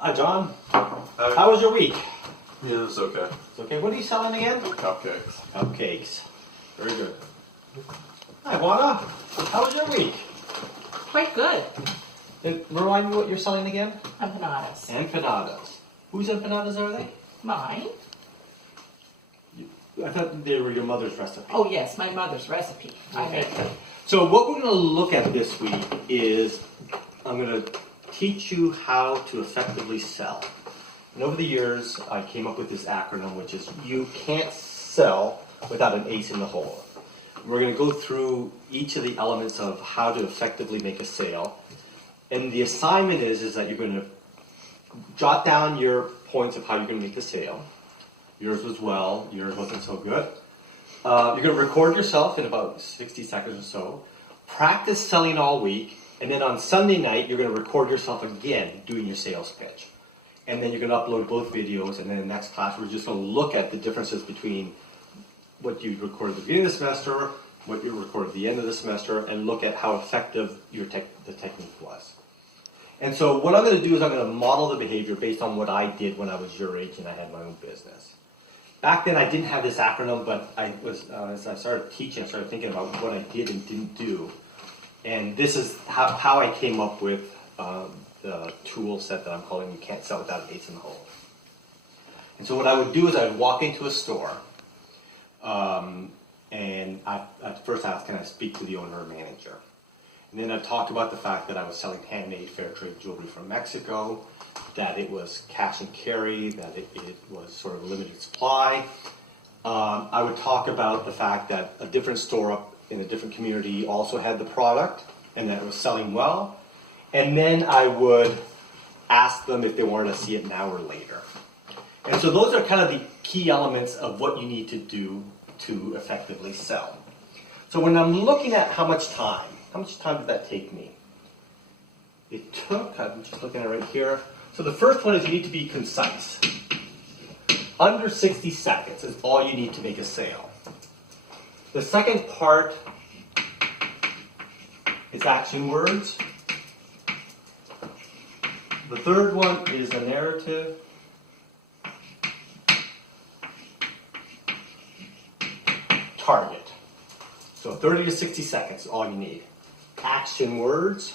Hi, John. Hi. How was your week? Yeah, it's okay. It's okay. What are you selling again? Cupcakes. Cupcakes. Very good. Hi, Juana. How was your week? Quite good. Remind me what you're selling again? Empanadas. Empanadas. Whose empanadas are they? Mine? I thought they were your mother's recipe. Oh yes, my mother's recipe. I make them. So what we're going to look at this week is I'm going to teach you how to effectively sell. And over the years, I came up with this acronym, which is you can't sell without an ace in the hole. We're going to go through each of the elements of how to effectively make a sale. And the assignment is that you're going to jot down your points of how you're going to make the sale. Yours was well, yours wasn't so good. You're going to record yourself in about 60 seconds or so. Practice selling all week. And then on Sunday night, you're going to record yourself again doing your sales pitch. And then you're going to upload both videos. And then in the next class, we're just going to look at the differences between what you recorded at the beginning of the semester, what you recorded at the end of the semester, and look at how effective the technique was. And so what I'm going to do is I'm going to model the behavior based on what I did when I was your age and I had my own business. Back then, I didn't have this acronym, but as I started teaching, I started thinking about what I did and didn't do. And this is how I came up with the tool set that I'm calling You Can't Sell Without an Ace in the Hole. And so what I would do is I would walk into a store, and I'd first ask, can I speak to the owner or manager? And then I talked about the fact that I was selling handmade fair trade jewelry from Mexico, that it was cash and carry, that it was sort of a limited supply. I would talk about the fact that a different store up in a different community also had the product and that it was selling well. And then I would ask them if they wanted to see it now or later. And so those are kind of the key elements of what you need to do to effectively sell. So when I'm looking at how much time did that take me? It took, I'm just looking at it right here. So the first one is you need to be concise. Under 60 seconds is all you need to make a sale. The second part is action words. The third one is a narrative. Target. So 30 to 60 seconds is all you need. Action words.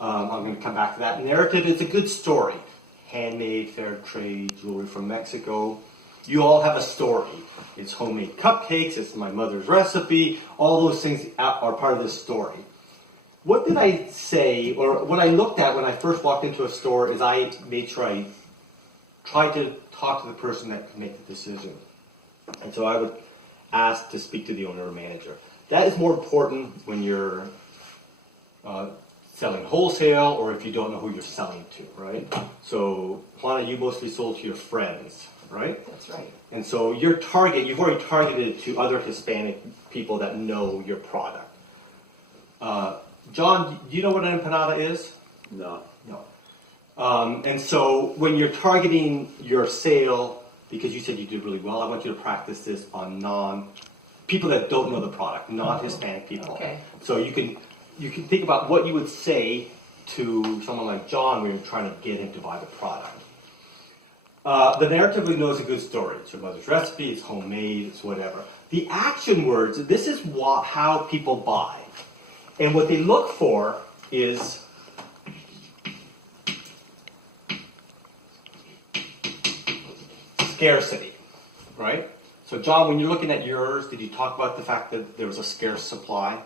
I'm going to come back to that. Narrative is a good story. Handmade, fair trade, jewelry from Mexico. You all have a story. It's homemade cupcakes, it's my mother's recipe. All those things are part of this story. What did I say, or what I looked at when I first walked into a store is I made sure I tried to talk to the person that could make the decision. And so I would ask to speak to the owner or manager. That is more important when you're selling wholesale or if you don't know who you're selling to, right? So, Juana, you mostly sold to your friends, right? That's right. And so your target, you've already targeted to other Hispanic people that know your product. John, do you know what an empanada is? No. No. And so when you're targeting your sale, because you said you did really well, I want you to practice this on people that don't know the product, non-Hispanic people. Okay. So you can think about what you would say to someone like John when you're trying to get him to buy the product. The narrative we know is a good story. It's your mother's recipe, it's homemade, it's whatever. The action words, this is how people buy. And what they look for is scarcity, right? So John, when you're looking at yours, did you talk about the fact that there was a scarce supply?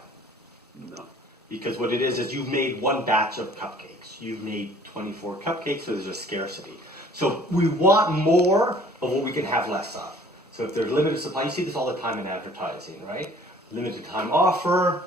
No. Because what it is you've made one batch of cupcakes. You've made 24 cupcakes, so there's a scarcity. So we want more of what we can have less of. So if there's limited supply, you see this all the time in advertising, right? Limited time offer,